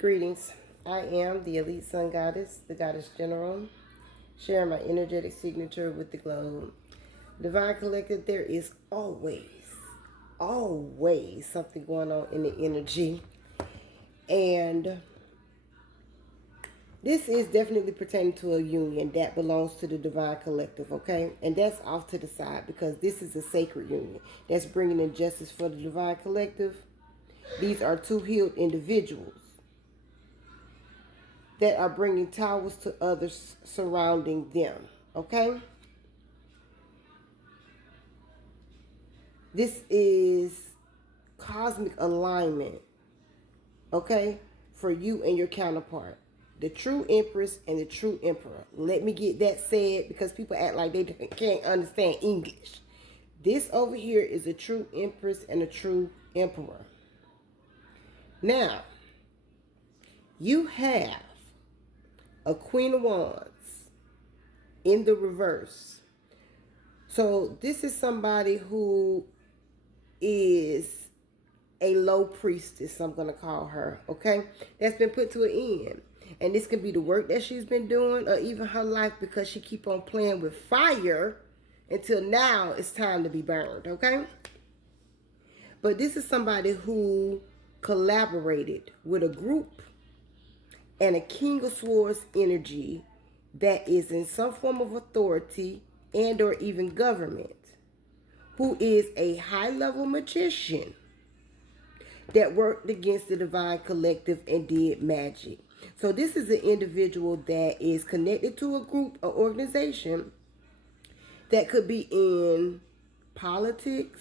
Greetings. I am the Elite Sun Goddess, the Goddess General, sharing my energetic signature with the globe. Divine Collective, there is always something going on in the energy. And this is definitely pertaining to a union that belongs to the Divine Collective, okay? And that's off to the side because this is a sacred union that's bringing in justice for the Divine Collective. These are two healed individuals that are bringing towers to others surrounding them, okay? This is cosmic alignment, okay, for you and your counterpart, the true empress and the true emperor. Let me get that said because people act like they can't understand English. This over here is a true empress and a true emperor. Now, you have a Queen of Wands in the reverse. So this is somebody who is a low priestess, I'm going to call her, okay? That's been put to an end. And this could be the work that she's been doing or even her life because she keep on playing with fire until now it's time to be burned, okay? But this is somebody who collaborated with a group and a King of Swords energy that is in some form of authority and or even government, who is a high-level magician that worked against the Divine Collective and did magic. So this is an individual that is connected to a group or organization that could be in politics.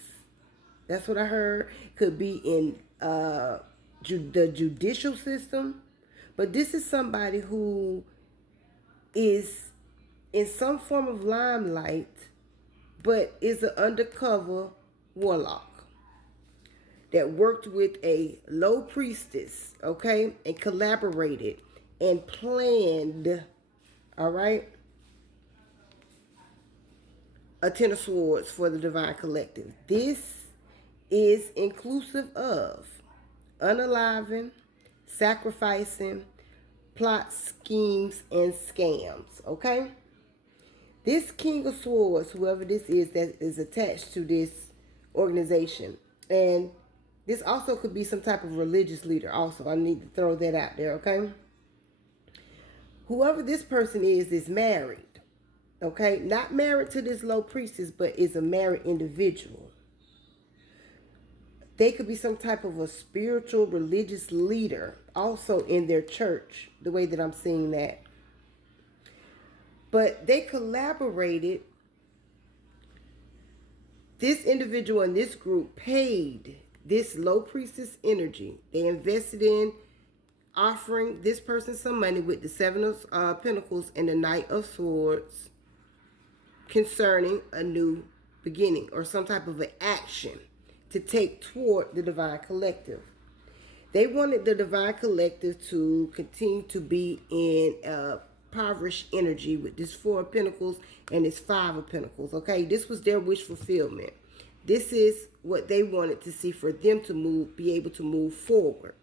That's what I heard. Could be in the judicial system. But this is somebody who is in some form of limelight, but is an undercover warlock that worked with a low priestess, okay, and collaborated and planned, all right, a Ten of Swords for the Divine Collective. This is inclusive of unaliving, sacrificing, plot schemes, and scams, okay? This King of Swords, whoever this is that is attached to this organization, and this also could be some type of religious leader also. I need to throw that out there, okay? Whoever this person is married, okay? Not married to this low priestess, but is a married individual. They could be some type of a spiritual religious leader also in their church, the way that I'm seeing that. But they collaborated. This individual in this group paid this low priestess energy. They invested in offering this person some money with the Seven of Pentacles and the Knight of Swords concerning a new beginning or some type of an action to take toward the Divine Collective. They wanted the Divine Collective to continue to be in impoverished energy with this Four of Pentacles and this Five of Pentacles, okay? This was their wish fulfillment. This is what they wanted to see for them to be able to move forward.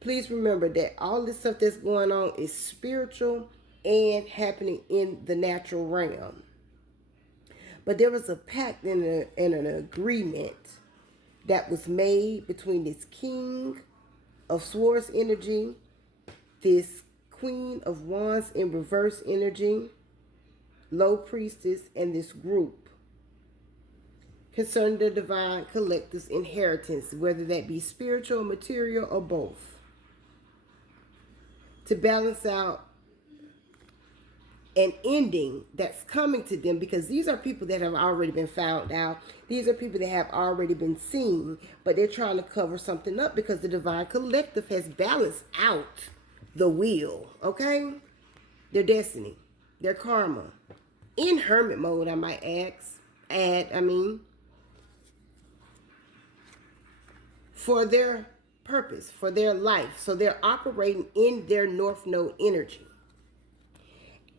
Please remember that all this stuff that's going on is spiritual and happening in the natural realm. But there was a pact and an agreement that was made between this King of Swords energy, this Queen of Wands in reverse energy, low priestess, and this group concerning the Divine Collective's inheritance, whether that be spiritual, material, or both, to balance out an ending that's coming to them, because these are people that have already been found out. These are people that have already been seen, but they're trying to cover something up because the Divine Collective has balanced out the wheel, okay? Their destiny, their karma. In hermit mode, I might add, for their purpose, for their life. So they're operating in their North Node energy.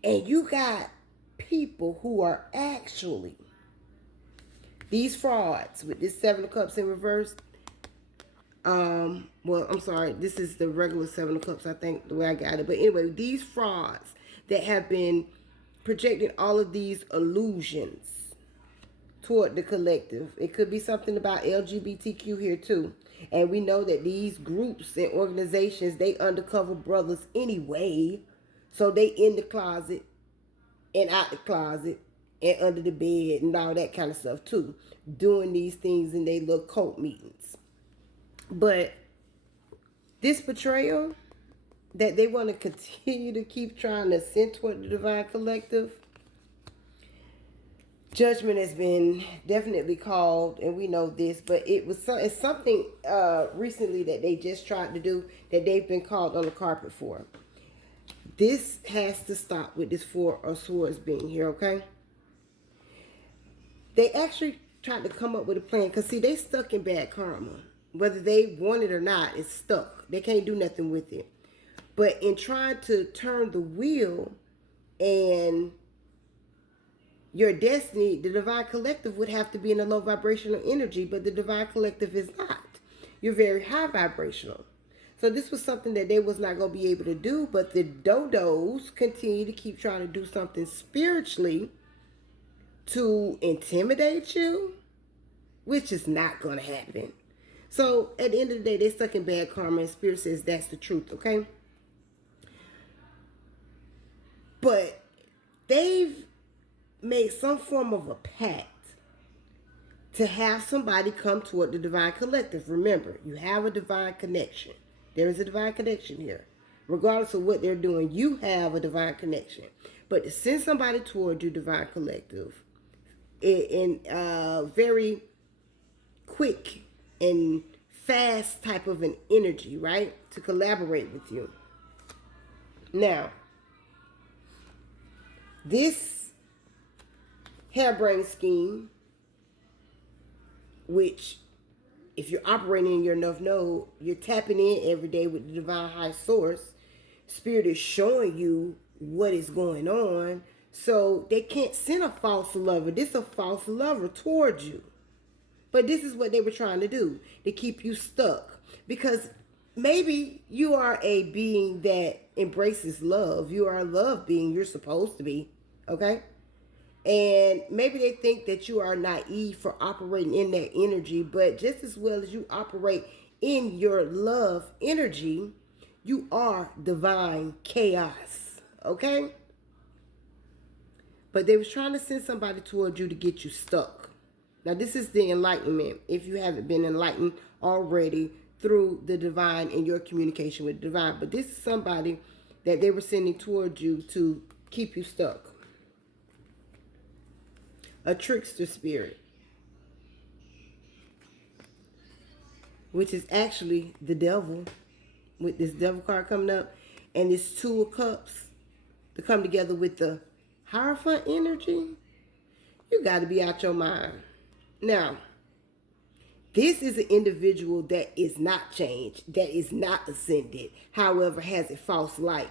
And you got people who are actually these frauds with this Seven of Cups in reverse, Well, I'm sorry, this is the regular Seven of Cups, I think, the way I got it. But anyway, these frauds that have been projecting all of these illusions toward the collective. It could be something about LGBTQ here too. And we know that these groups and organizations, they undercover brothers anyway. So they in the closet and out the closet and under the bed and all that kind of stuff too. Doing these things in their little cult meetings. But this betrayal that they want to continue to keep trying to send toward the divine collective, judgment has been definitely called, and we know this, but it's something recently that they just tried to do that they've been called on the carpet for. This has to stop with this Four of Swords being here, okay? They actually tried to come up with a plan, because see, they stuck in bad karma. Whether they want it or not, it's stuck. They can't do nothing with it. But in trying to turn the wheel and your destiny, the divine collective would have to be in a low vibrational energy, but the divine collective is not. You're very high vibrational. So this was something that they was not going to be able to do, but the dodos continue to keep trying to do something spiritually to intimidate you, which is not going to happen. So at the end of the day, they stuck in bad karma, and Spirit says that's the truth, okay? But they've made some form of a pact to have somebody come toward the divine collective. Remember, you have a divine connection. There is a divine connection here. Regardless of what they're doing, you have a divine connection. But to send somebody toward your divine collective in a very quick and fast type of an energy, right? To collaborate with you. Now, this harebrained scheme, which if you're operating in your enough node, you're tapping in every day with the divine high source. Spirit is showing you what is going on. So they can't send a false lover. This is a false lover towards you. But this is what they were trying to do, to keep you stuck. Because maybe you are a being that embraces love. You are a love being. You're supposed to be. Okay? And maybe they think that you are naive for operating in that energy. But just as well as you operate in your love energy, you are divine chaos. Okay? But they was trying to send somebody towards you to get you stuck. Now, this is the enlightenment, if you haven't been enlightened already through the divine and your communication with the divine. But this is somebody that they were sending towards you to keep you stuck. A trickster spirit, which is actually the devil, with this devil card coming up, and this Two of Cups to come together with the Hierophant energy. You got to be out your mind. Now, this is an individual that is not changed, that is not ascended, however, has a false light.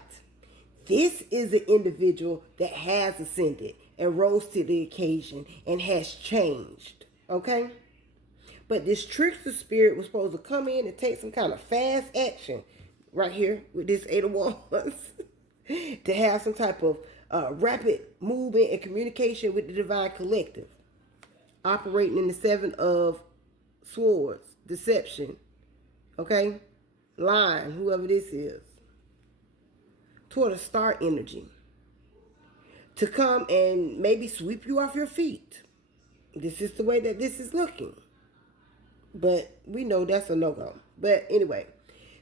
This is an individual that has ascended and rose to the occasion and has changed, okay? But this trickster spirit was supposed to come in and take some kind of fast action right here with this Eight of Wands to have some type of rapid movement and communication with the divine collective. Operating in the Seven of Swords, deception, okay? Lying, whoever this is. Toward a star energy. To come and maybe sweep you off your feet. This is the way that this is looking. But we know that's a no-go. But anyway,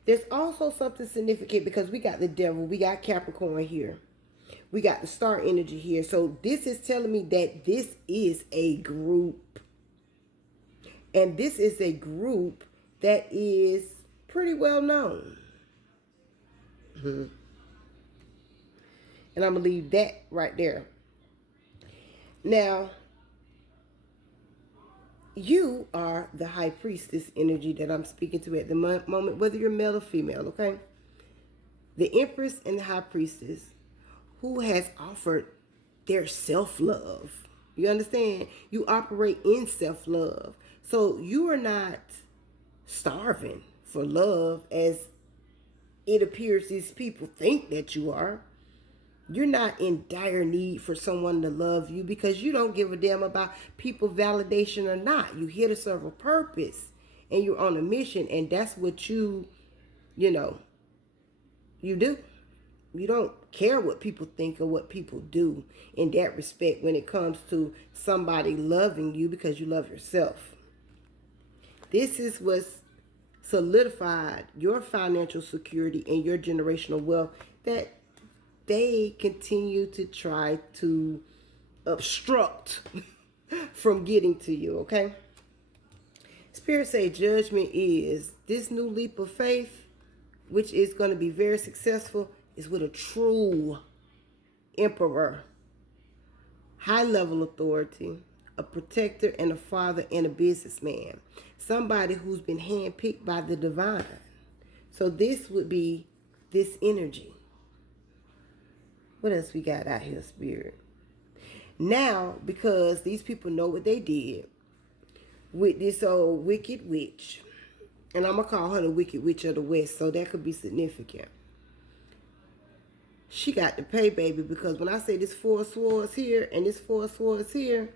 there's also something significant because we got the devil, we got Capricorn here. We got the star energy here. So this is telling me that this is a group. And this is a group that is pretty well known. And I'm going to leave that right there. Now, you are the high priestess energy that I'm speaking to at the moment, whether you're male or female, okay? The empress and the high priestess, who has offered their self-love. You understand? You operate in self-love. So you are not starving for love as it appears these people think that you are. You're not in dire need for someone to love you because you don't give a damn about people validation or not. You here to serve a purpose and you're on a mission, and that's what you know, you do. You don't care what people think or what people do in that respect when it comes to somebody loving you because you love yourself. This is what's solidified your financial security and your generational wealth that they continue to try to obstruct from getting to you, okay? Spirit say judgment is this new leap of faith, which is going to be very successful, is with a true emperor, high level authority, a protector and a father and a businessman, somebody who's been handpicked by the divine. So this would be this energy. What else we got out here, Spirit? Now, because these people know what they did with this old wicked witch, and I'm going to call her the wicked witch of the West, so that could be significant. She got to pay, baby, because when I say this Four of Swords here and this Four of Swords here,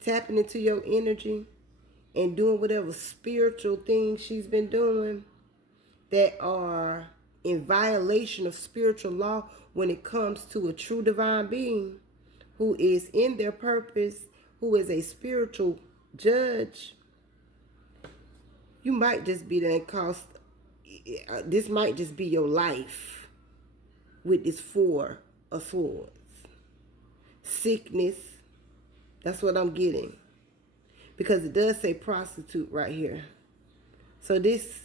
tapping into your energy and doing whatever spiritual things she's been doing that are in violation of spiritual law when it comes to a true divine being who is in their purpose, who is a spiritual judge, you might just be there and cost, this might just be your life with this Four of Swords. Sickness, that's what I'm getting. Because it does say prostitute right here. So this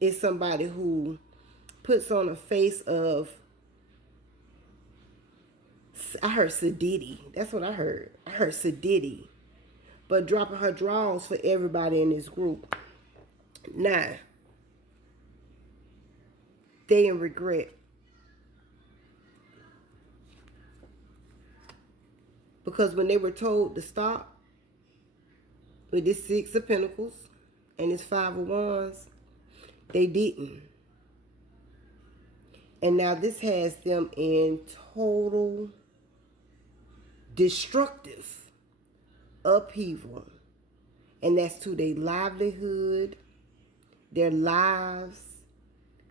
is somebody who puts on a face of, I heard sedity. That's what I heard. I heard sedity. But dropping her drawers for everybody in this group. Now, they in regret. Because when they were told to stop with this Six of Pentacles and this Five of Wands, they didn't. And now this has them in total destructive upheaval. And that's to their livelihood, their lives,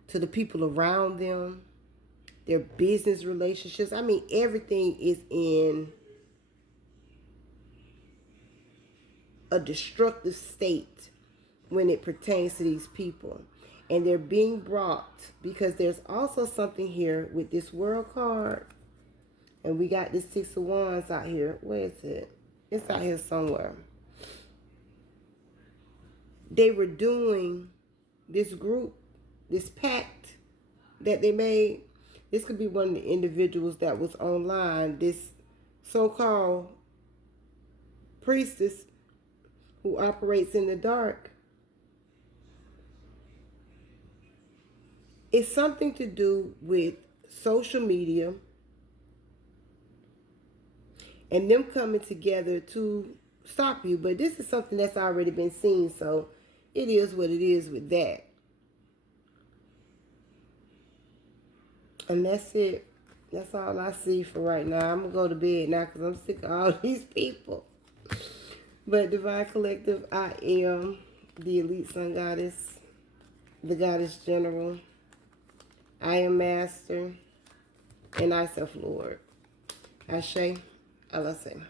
to the people around them, their business relationships. I mean, everything is in a destructive state when it pertains to these people. And they're being brought, because there's also something here with this World card. And we got this Six of Wands out here. Where is it? It's out here somewhere. They were doing this group, this pact that they made. This could be one of the individuals that was online. This so-called priestess who operates in the dark. It's something to do with social media and them coming together to stop you. But this is something that's already been seen, so it is what it is with that. And that's it. That's all I see for right now. I'm going to go to bed now because I'm sick of all these people. But Divine Collective, I am the Elite Sun Goddess, the Goddess General. I am Master, and I self-Lord. Ashe, Alase.